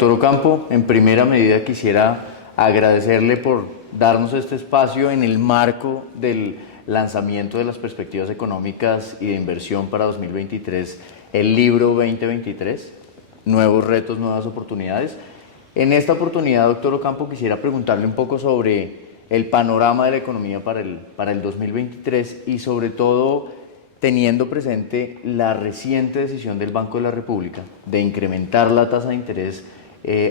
doctor Ocampo, en primera medida quisiera agradecerle por darnos este espacio en el marco del lanzamiento de las perspectivas económicas y de inversión para 2023, el libro 2023, Nuevos retos, nuevas oportunidades. En esta oportunidad, doctor Ocampo, quisiera preguntarle un poco sobre el panorama de la economía para el 2023 y sobre todo teniendo presente la reciente decisión del Banco de la República de incrementar la tasa de interés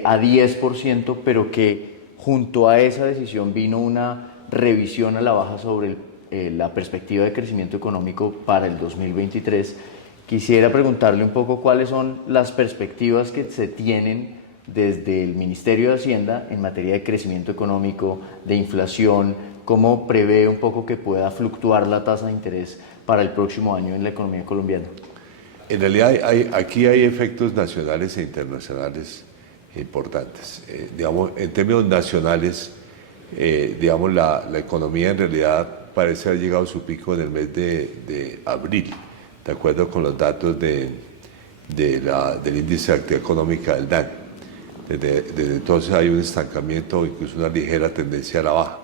a 10%, pero que junto a esa decisión vino una revisión a la baja sobre la perspectiva de crecimiento económico para el 2023. Quisiera preguntarle un poco cuáles son las perspectivas que se tienen desde el Ministerio de Hacienda en materia de crecimiento económico, de inflación, cómo prevé un poco que pueda fluctuar la tasa de interés para el próximo año en la economía colombiana. En realidad aquí hay efectos nacionales e internacionales importantes. Digamos, en términos nacionales, digamos, la economía en realidad parece haber llegado a su pico en el mes de abril, de acuerdo con los datos del índice de actividad económica del DANE. Desde entonces hay un estancamiento o incluso una ligera tendencia a la baja.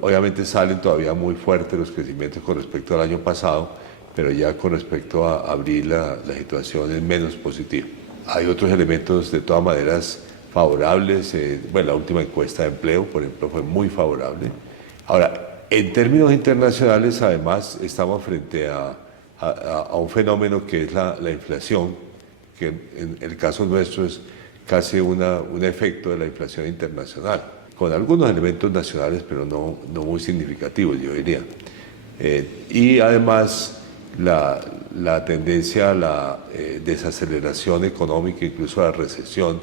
Obviamente salen todavía muy fuertes los crecimientos con respecto al año pasado, pero ya con respecto a abril la situación es menos positiva. Hay otros elementos de todas maneras favorables. Bueno, la última encuesta de empleo, por ejemplo, fue muy favorable. Ahora, en términos internacionales, además, estamos frente a un fenómeno que es la inflación, que en el caso nuestro es casi un efecto de la inflación internacional, con algunos elementos nacionales, pero no muy significativos, yo diría. Y además la tendencia a la desaceleración económica, incluso a la recesión,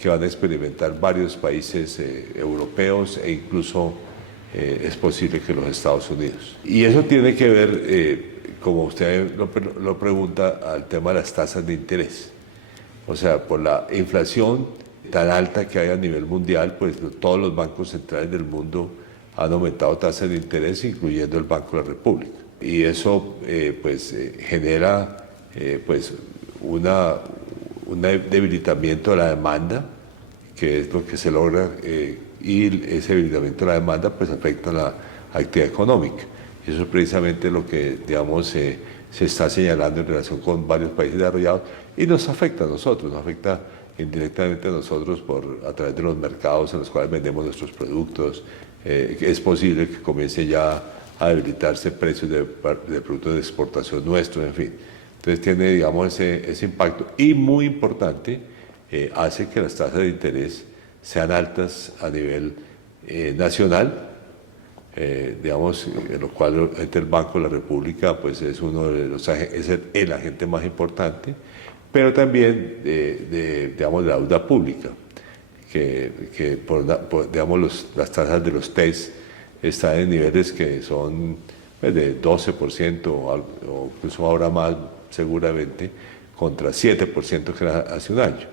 que van a experimentar varios países europeos e incluso es posible que los Estados Unidos. Y eso tiene que ver, como usted lo pregunta, al tema de las tasas de interés. O sea, por la inflación tan alta que hay a nivel mundial, pues todos los bancos centrales del mundo han aumentado tasas de interés, incluyendo el Banco de la República. Y eso genera un debilitamiento de la demanda, que es lo que se logra, y ese debilitamiento de la demanda pues afecta la actividad económica. Y eso es precisamente lo que, digamos, se está señalando en relación con varios países desarrollados y nos afecta a nosotros, nos afecta indirectamente a nosotros a través de los mercados en los cuales vendemos nuestros productos. Es posible que comience ya a debilitarse precios de productos de exportación nuestros, en fin. Entonces tiene, digamos, ese impacto y muy importante, hace que las tasas de interés sean altas a nivel nacional, digamos, en lo cual el Banco de la República pues es es el agente más importante, pero también digamos, de la deuda pública, que digamos, las tasas de los TES están en niveles que son de 12% o incluso ahora más seguramente, contra 7% que era hace un año.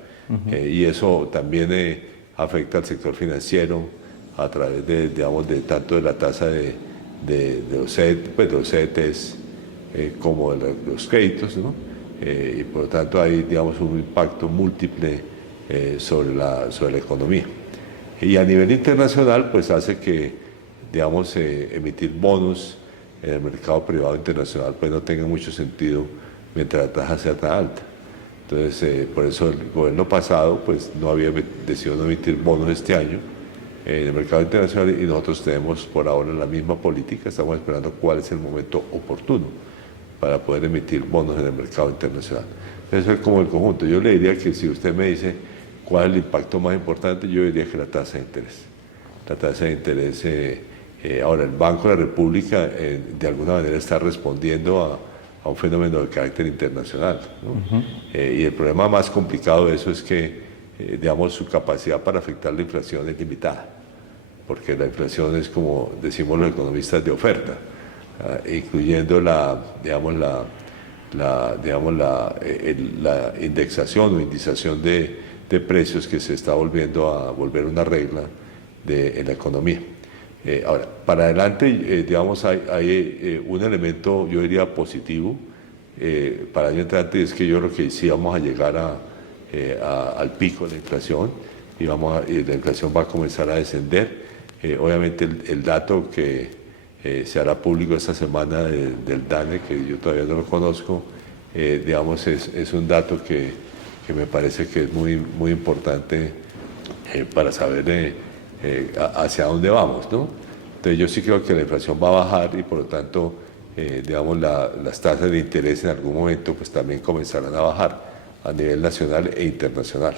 Y eso también afecta al sector financiero a través digamos, tanto de la tasa de los CDTs como de los créditos, ¿no? Y por lo tanto hay, digamos, un impacto múltiple sobre la economía. Y a nivel internacional pues hace que, digamos, emitir bonos en el mercado privado internacional pues no tenga mucho sentido mientras la tasa sea tan alta. Entonces, por eso el gobierno pasado pues no había decidido no emitir bonos este año en el mercado internacional, y nosotros tenemos por ahora la misma política. Estamos esperando cuál es el momento oportuno para poder emitir bonos en el mercado internacional. Eso es como el conjunto. Yo le diría que si usted me dice cuál es el impacto más importante, yo diría que la tasa de interés. La tasa de interés, ahora el Banco de la República de alguna manera está respondiendo a un fenómeno de carácter internacional, ¿no? Y el problema más complicado de eso es que, digamos, su capacidad para afectar la inflación es limitada, porque la inflación es, como decimos los economistas, de oferta, incluyendo la indexación o indización de precios, que se está volviendo a volver una regla en la economía. Ahora, para adelante, digamos, hay un elemento, yo diría, positivo para el año entrante, y es que yo creo que sí vamos a llegar al pico de la inflación y la inflación va a comenzar a descender. Obviamente el dato que se hará público esta semana del DANE, que yo todavía no lo conozco, digamos, es un dato que me parece que es muy, muy importante para saber hacia dónde vamos, ¿no? Entonces yo sí creo que la inflación va a bajar y por lo tanto, digamos, las tasas de interés en algún momento pues también comenzarán a bajar a nivel nacional e internacional.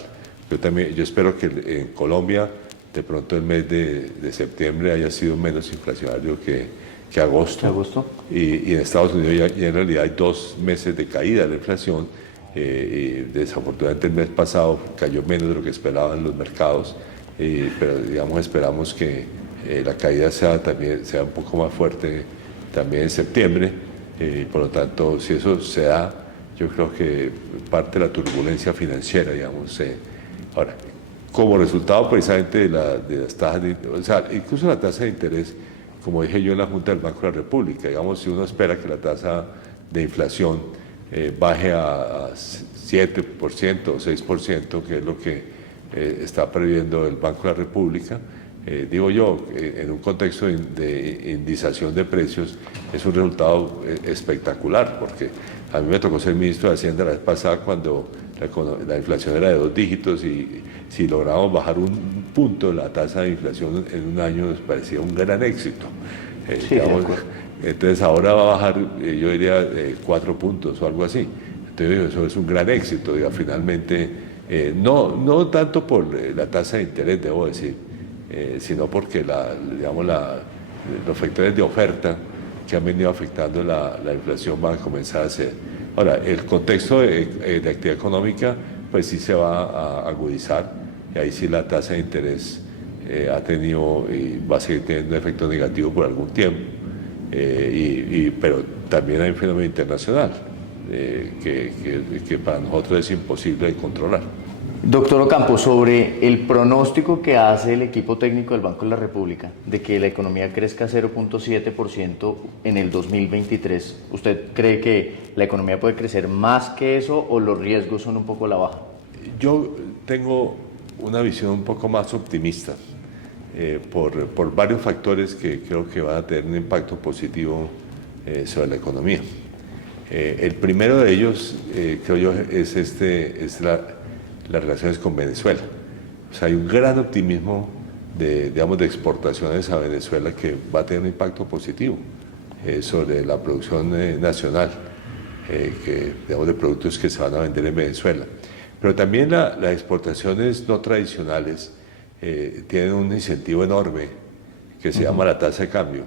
Yo espero que en Colombia de pronto el mes de septiembre haya sido menos inflacionario que agosto. Y en Estados Unidos ya en realidad hay 2 meses de caída de la inflación. Y desafortunadamente el mes pasado cayó menos de lo que esperaban los mercados, pero digamos esperamos que la caída sea un poco más fuerte también en septiembre. Por lo tanto, si eso se da, yo creo que parte de la turbulencia financiera, digamos. Ahora, como resultado precisamente de las tasas o sea, incluso la tasa de interés, como dije yo en la Junta del Banco de la República, digamos, si uno espera que la tasa de inflación baje a 7% o 6%, que es lo que está previendo el Banco de la República, digo yo, en un contexto de indización de precios, es un resultado espectacular, porque a mí me tocó ser ministro de Hacienda la vez pasada cuando la inflación era de 2 dígitos y si logramos bajar un punto la tasa de inflación en un año nos parecía un gran éxito. Sí, digamos, entonces ahora va a bajar, yo diría, 4 puntos o algo así. Entonces eso es un gran éxito, diga, finalmente, no tanto por la tasa de interés, debo decir, sino porque los factores de oferta que han venido afectando la inflación van a comenzar a ser. Ahora, el contexto de actividad económica, pues sí se va a agudizar, y ahí sí la tasa de interés ha tenido y va a seguir teniendo un efecto negativo por algún tiempo. Pero también hay un fenómeno internacional que para nosotros es imposible de controlar. Doctor Ocampo, sobre el pronóstico que hace el equipo técnico del Banco de la República de que la economía crezca 0.7% en el 2023, ¿usted cree que la economía puede crecer más que eso o los riesgos son un poco a la baja? Yo tengo una visión un poco más optimista por varios factores que creo que van a tener un impacto positivo sobre la economía. El primero de ellos, creo yo, es las relaciones con Venezuela. O sea, hay un gran optimismo de exportaciones a Venezuela que va a tener un impacto positivo sobre la producción nacional, de productos que se van a vender en Venezuela. Pero también las exportaciones no tradicionales tienen un incentivo enorme que se llama la tasa de cambio.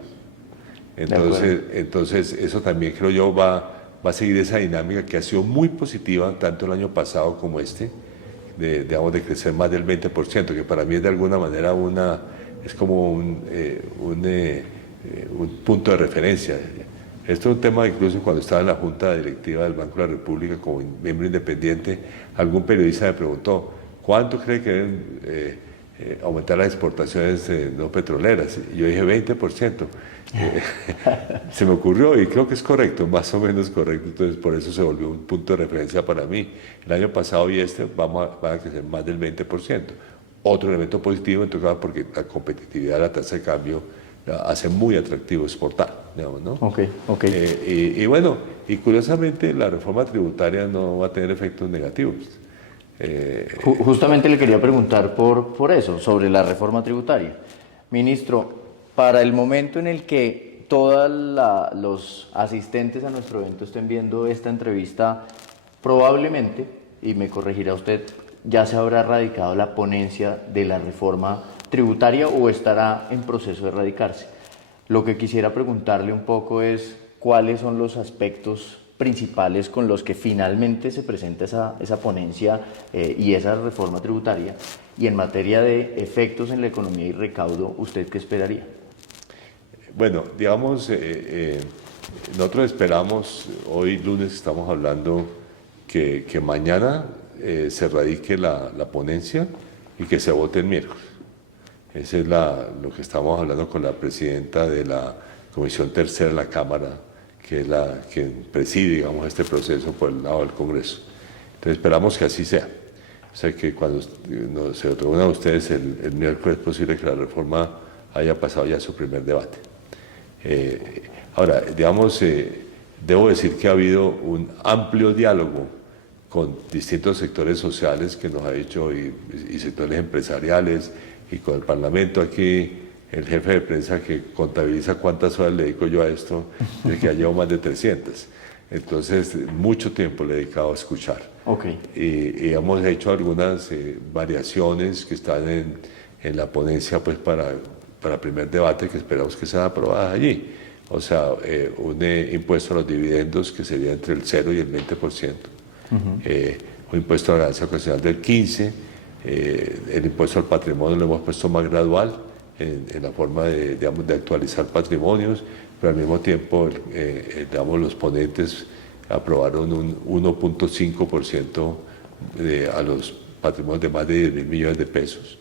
Entonces eso también creo yo va a seguir esa dinámica que ha sido muy positiva tanto el año pasado como de crecer más del 20%, que para mí es de alguna manera es como un punto de referencia. Esto es un tema incluso cuando estaba en la Junta Directiva del Banco de la República como miembro independiente, algún periodista me preguntó, ¿cuánto cree que deben aumentar las exportaciones no petroleras? Y yo dije 20%. Se me ocurrió y creo que es correcto, más o menos correcto, entonces por eso se volvió un punto de referencia para mí. El año pasado y van a crecer más del 20%. Otro elemento positivo en todo caso porque la competitividad de la tasa de cambio hace muy atractivo exportar, digamos, ¿no? Okay. Y bueno, y curiosamente la reforma tributaria no va a tener efectos negativos. Justamente le quería preguntar por eso, sobre la reforma tributaria. Ministro, para el momento en el que todos los asistentes a nuestro evento estén viendo esta entrevista, probablemente, y me corregirá usted, ya se habrá radicado la ponencia de la reforma tributaria o estará en proceso de radicarse. Lo que quisiera preguntarle un poco es cuáles son los aspectos principales con los que finalmente se presenta esa ponencia y esa reforma tributaria, y en materia de efectos en la economía y recaudo, ¿usted qué esperaría? Bueno, digamos, nosotros esperamos, hoy lunes estamos hablando que mañana se radique la ponencia y que se vote el miércoles. Ese es lo que estamos hablando con la presidenta de la Comisión Tercera de la Cámara, que es la que preside, digamos, este proceso por el lado del Congreso. Entonces esperamos que así sea. O sea que cuando se lo preguntan a ustedes el miércoles es posible que la reforma haya pasado ya su primer debate. Ahora, digamos, debo decir que ha habido un amplio diálogo con distintos sectores sociales que nos ha dicho y sectores empresariales y con el Parlamento. Aquí el jefe de prensa que contabiliza cuántas horas le dedico yo a esto, dice que ya llevo más de 300. Entonces, mucho tiempo le he dedicado a escuchar. Okay. Y hemos hecho algunas variaciones que están en la ponencia pues, para el primer debate que esperamos que sean aprobadas allí. O sea, un impuesto a los dividendos que sería entre el 0 y el 20%. Un impuesto a la ganancia ocasional del 15%. El impuesto al patrimonio lo hemos puesto más gradual en la forma de actualizar patrimonios, pero al mismo tiempo los ponentes aprobaron un 1.5% a los patrimonios de más de 10.000 millones de pesos.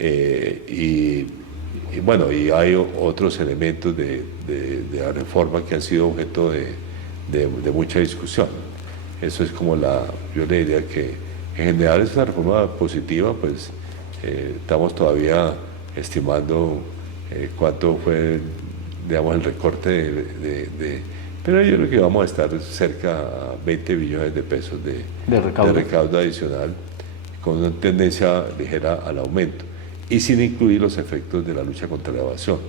Y hay otros elementos de la reforma que han sido objeto de mucha discusión. Eso es como yo le diría que en general es una reforma positiva, pues estamos todavía estimando cuánto fue, digamos, el recorte pero yo creo que vamos a estar cerca a 20 billones de pesos de recaudo adicional, con una tendencia ligera al aumento, y sin incluir los efectos de la lucha contra la evasión,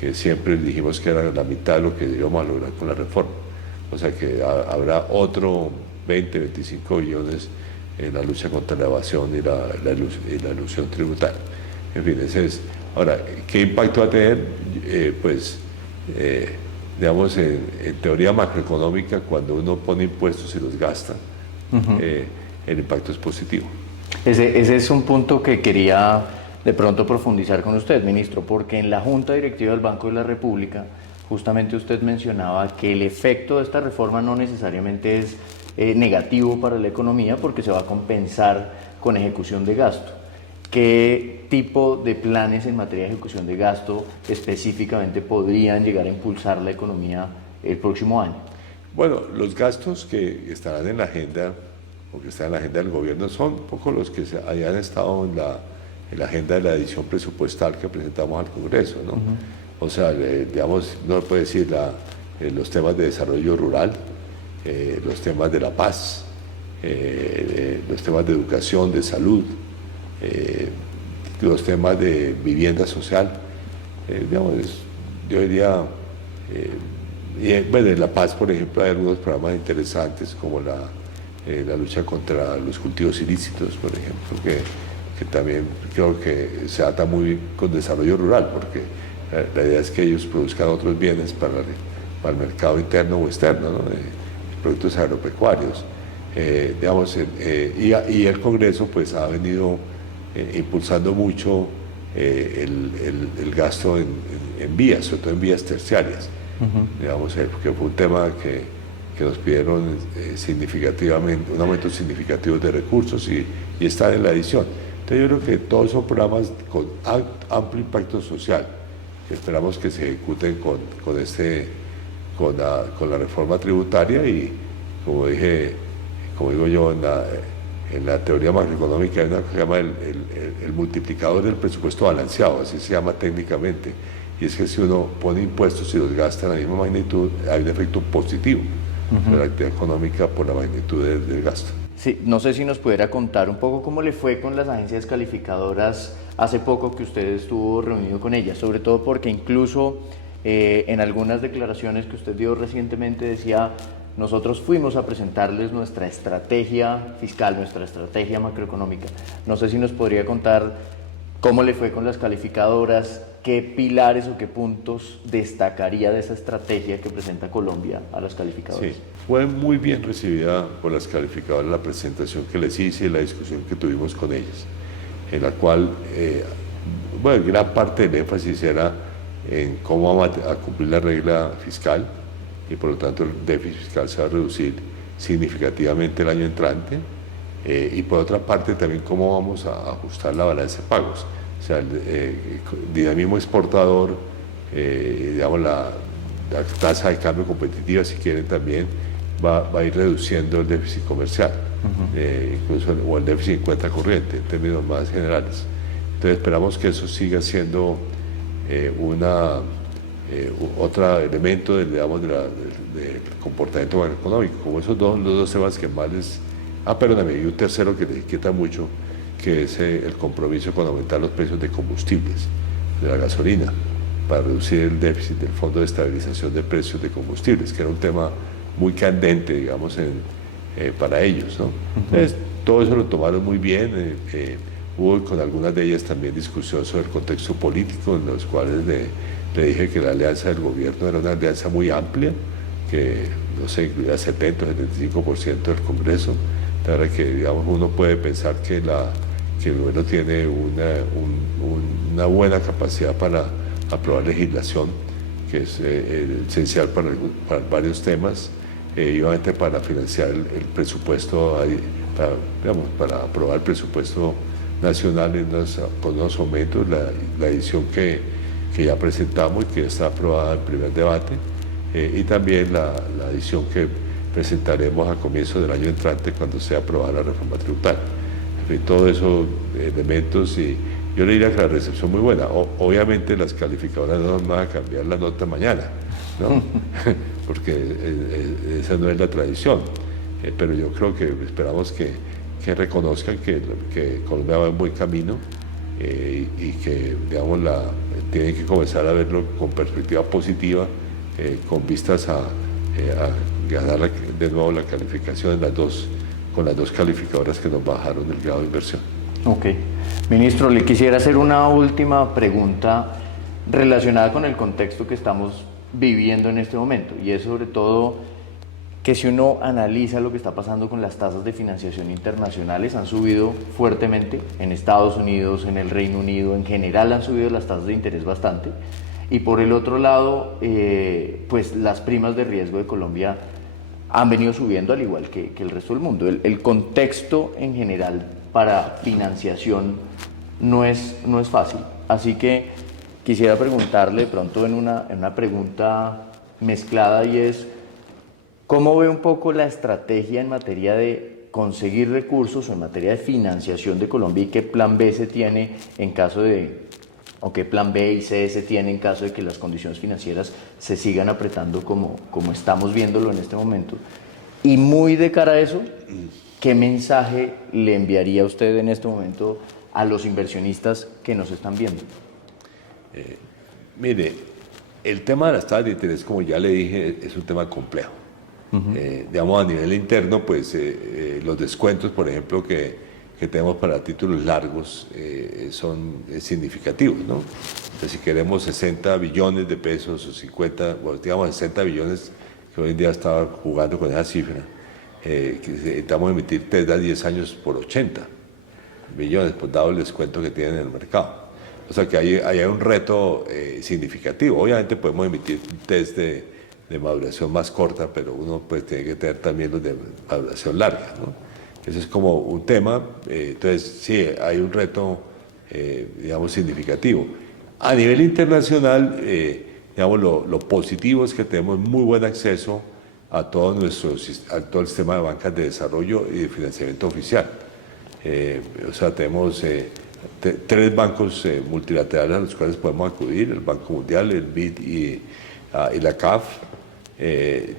que siempre dijimos que era la mitad de lo que íbamos a lograr con la reforma. O sea que habrá otro 20, 25 billones en la lucha contra la evasión y la elusión tributaria. En fin, ese es. Ahora, ¿qué impacto va a tener? Digamos, en teoría macroeconómica, cuando uno pone impuestos y los gasta, el impacto es positivo. Ese es un punto que quería de pronto profundizar con usted, ministro, porque en la Junta Directiva del Banco de la República, justamente usted mencionaba que el efecto de esta reforma no necesariamente es negativo para la economía, porque se va a compensar con ejecución de gasto. ¿Qué tipo de planes en materia de ejecución de gasto específicamente podrían llegar a impulsar la economía el próximo año? Bueno, los gastos que estarán en la agenda, o que están en la agenda del gobierno, son un poco los que hayan estado en la agenda de la edición presupuestal que presentamos al Congreso, ¿no? O sea, digamos, no puede decir los temas de desarrollo rural, los temas de la paz, los temas de educación, de salud, los temas de vivienda social, digamos, yo diría, en la paz, por ejemplo, hay algunos programas interesantes como la lucha contra los cultivos ilícitos, por ejemplo, que también creo que se ata muy con desarrollo rural, porque la idea es que ellos produzcan otros bienes para el mercado interno o externo, ¿no? Productos agropecuarios. Y el Congreso pues ha venido impulsando mucho el gasto en vías, sobre todo en vías terciarias. Digamos, que fue un tema que nos pidieron significativamente, un aumento significativo de recursos y está en la edición. Entonces yo creo que todos son programas con amplio impacto social, que esperamos que se ejecuten con la reforma tributaria y, como digo yo, en la teoría macroeconómica hay una que se llama el multiplicador del presupuesto balanceado, así se llama técnicamente, y es que si uno pone impuestos y los gasta en la misma magnitud, hay un efecto positivo de la actividad económica por la magnitud del gasto. Sí, no sé si nos pudiera contar un poco cómo le fue con las agencias calificadoras hace poco que usted estuvo reunido con ellas, sobre todo porque incluso en algunas declaraciones que usted dio recientemente decía: nosotros fuimos a presentarles nuestra estrategia fiscal, nuestra estrategia macroeconómica. No sé si nos podría contar cómo le fue con las calificadoras, qué pilares o qué puntos destacaría de esa estrategia que presenta Colombia a las calificadoras. Sí, fue muy bien recibida por las calificadoras la presentación que les hice y la discusión que tuvimos con ellas, en la cual, gran parte del énfasis era en cómo vamos a cumplir la regla fiscal, y por lo tanto el déficit fiscal se va a reducir significativamente el año entrante, y por otra parte también cómo vamos a ajustar la balanza de pagos, o sea, el dinamismo exportador, digamos la tasa de cambio competitiva, si quieren, también va a ir reduciendo el déficit comercial. incluso o el déficit en cuenta corriente, en términos más generales. Entonces esperamos que eso siga siendo otro elemento del comportamiento macroeconómico, como esos los dos temas que más les... perdóname, y un tercero que les inquieta mucho, que es el compromiso con aumentar los precios de combustibles, de la gasolina, para reducir el déficit del Fondo de Estabilización de Precios de Combustibles, que era un tema muy candente, digamos, para ellos, ¿no? Entonces, todo eso lo tomaron muy bien. Hubo con algunas de ellas también discusión sobre el contexto político, en los cuales le dije que la alianza del gobierno era una alianza muy amplia, que no sé, incluía 70 o 75% del Congreso. La verdad que, digamos, uno puede pensar que el gobierno tiene una buena capacidad para aprobar legislación, que es esencial para varios temas, y obviamente para financiar el presupuesto, para aprobar el presupuesto nacional con unos aumentos, la edición que ya presentamos y que está aprobada en primer debate, y también la edición que presentaremos a comienzos del año entrante cuando sea aprobada la reforma tributaria. En fin, todos esos elementos, y yo le diría que la recepción muy buena. Obviamente las calificadoras no nos van a cambiar la nota mañana, ¿no? Porque esa no es la tradición, pero yo creo que esperamos que reconozcan que Colombia va en buen camino, y que, digamos, tienen que comenzar a verlo con perspectiva positiva, con vistas a ganar de nuevo la calificación con las dos calificadoras que nos bajaron el grado de inversión. Ok. Ministro, le quisiera hacer una última pregunta relacionada con el contexto que estamos viviendo en este momento, y es sobre todo que si uno analiza lo que está pasando con las tasas de financiación internacionales, han subido fuertemente en Estados Unidos, en el Reino Unido, en general han subido las tasas de interés bastante, y por el otro lado, pues las primas de riesgo de Colombia han venido subiendo al igual que el resto del mundo. El contexto en general para financiación no es fácil, así que quisiera preguntarle de pronto en una pregunta mezclada, y es: ¿cómo ve un poco la estrategia en materia de conseguir recursos o en materia de financiación de Colombia, y qué plan B se tiene en caso o qué plan B y C se tiene en caso de que las condiciones financieras se sigan apretando como estamos viéndolo en este momento? Y muy de cara a eso, ¿qué mensaje le enviaría usted en este momento a los inversionistas que nos están viendo? Mire, el tema de las tasas de interés, como ya le dije, es un tema complejo. Digamos, a nivel interno, pues los descuentos, por ejemplo, que tenemos para títulos largos son significativos, ¿no? Entonces, si queremos 60 billones de pesos o 50, bueno, digamos 60 billones, que hoy en día estaba jugando con esa cifra, necesitamos emitir 3 a 10 años por 80 billones, pues dado el descuento que tienen en el mercado. O sea que ahí hay un reto significativo. Obviamente podemos emitir test de maduración más corta, pero uno pues tiene que tener también los de maduración larga, ¿no? Ese es como un tema. Entonces sí, hay un reto, digamos, significativo. A nivel internacional, digamos, lo positivo es que tenemos muy buen acceso a todo el sistema de bancas de desarrollo y de financiamiento oficial. O sea, tenemos 3 bancos multilaterales a los cuales podemos acudir: el Banco Mundial, el BID y la CAF.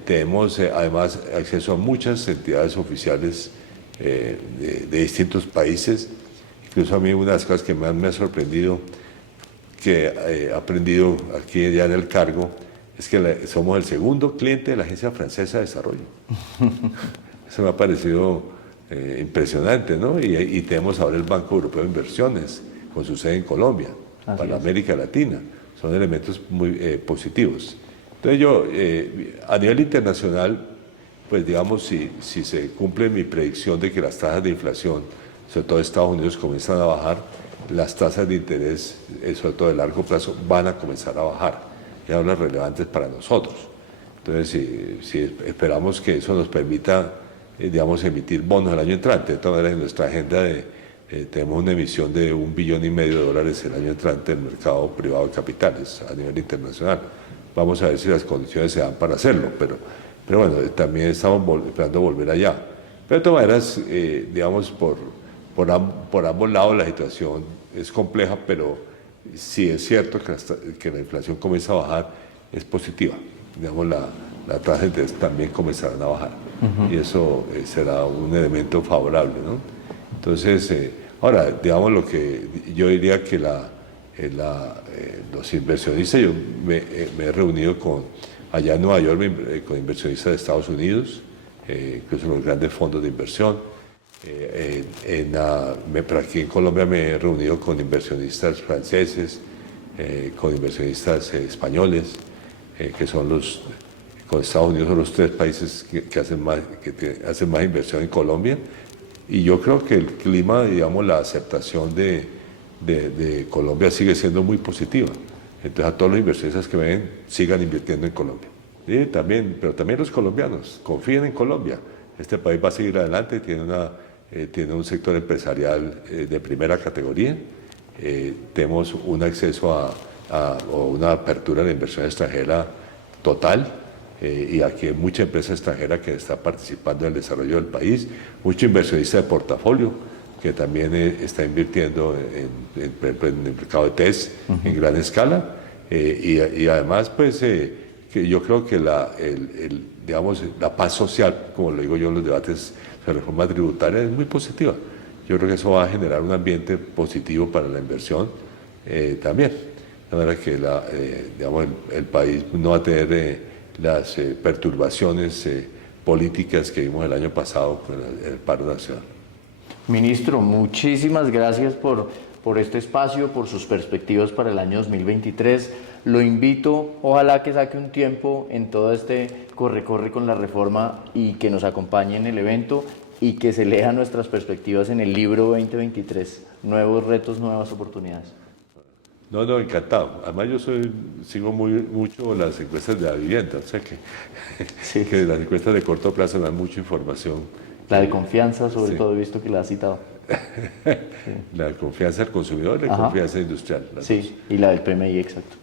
Tenemos además acceso a muchas entidades oficiales de distintos países. Incluso a mí una de las cosas que más me ha sorprendido, que he aprendido aquí ya en el cargo, es que somos el segundo cliente de la Agencia Francesa de Desarrollo. Eso me ha parecido impresionante, ¿no? Y tenemos ahora el Banco Europeo de Inversiones, con su sede en Colombia, para América Latina. Son elementos muy positivos. Entonces yo, a nivel internacional, pues digamos, si se cumple mi predicción de que las tasas de inflación, sobre todo en Estados Unidos, comienzan a bajar, las tasas de interés, sobre todo de largo plazo, van a comenzar a bajar, y son las relevantes para nosotros. Entonces, si esperamos que eso nos permita, digamos, emitir bonos el año entrante. De todas maneras, en nuestra agenda tenemos una emisión de $1,5 billion el año entrante en el mercado privado de capitales a nivel internacional. Vamos a ver si las condiciones se dan para hacerlo, pero bueno, también estamos esperando volver allá. Pero de todas maneras, digamos, por ambos lados la situación es compleja, pero sí es cierto que la inflación comienza a bajar, es positiva. Digamos, la tasa de interés también comenzarán a bajar. Y eso será un elemento favorable, ¿no? Entonces, ahora, digamos lo que yo diría que los inversionistas, yo me he reunido allá en Nueva York con inversionistas de Estados Unidos, incluso los grandes fondos de inversión. Pero aquí en Colombia me he reunido con inversionistas franceses, con inversionistas españoles, que son con Estados Unidos son los 3 países que hacen más inversión en Colombia. Y yo creo que el clima, digamos, la aceptación de Colombia sigue siendo muy positiva. Entonces a todos los inversionistas que ven, sigan invirtiendo en Colombia. Pero también los colombianos, confíen en Colombia. Este país va a seguir adelante, tiene un sector empresarial de primera categoría. Tenemos un acceso o una apertura de la inversión extranjera total. Y aquí hay mucha empresa extranjera que está participando en el desarrollo del país, mucho inversionista de portafolio que también está invirtiendo en el mercado de test en gran escala, y además pues que yo creo que digamos, la paz social, como lo digo yo en los debates de reforma tributaria, es muy positiva. Yo creo que eso va a generar un ambiente positivo para la inversión también, de manera que digamos, el país no va a tener las perturbaciones políticas que vimos el año pasado con el paro nacional. Ministro, muchísimas gracias por este espacio, por sus perspectivas para el año 2023. Lo invito, ojalá que saque un tiempo en todo este corre-corre con la reforma y que nos acompañe en el evento y que se lea nuestras perspectivas en el libro 2023, Nuevos retos, nuevas oportunidades. No, encantado. Además yo sigo mucho las encuestas de la vivienda, o sea Sí. que las encuestas de corto plazo dan mucha información. La de confianza, sobre Sí. todo, he visto que la ha citado. La confianza del consumidor y la confianza industrial. Sí, y la del PMI, exacto.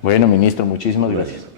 Bueno, ministro, muchísimas gracias.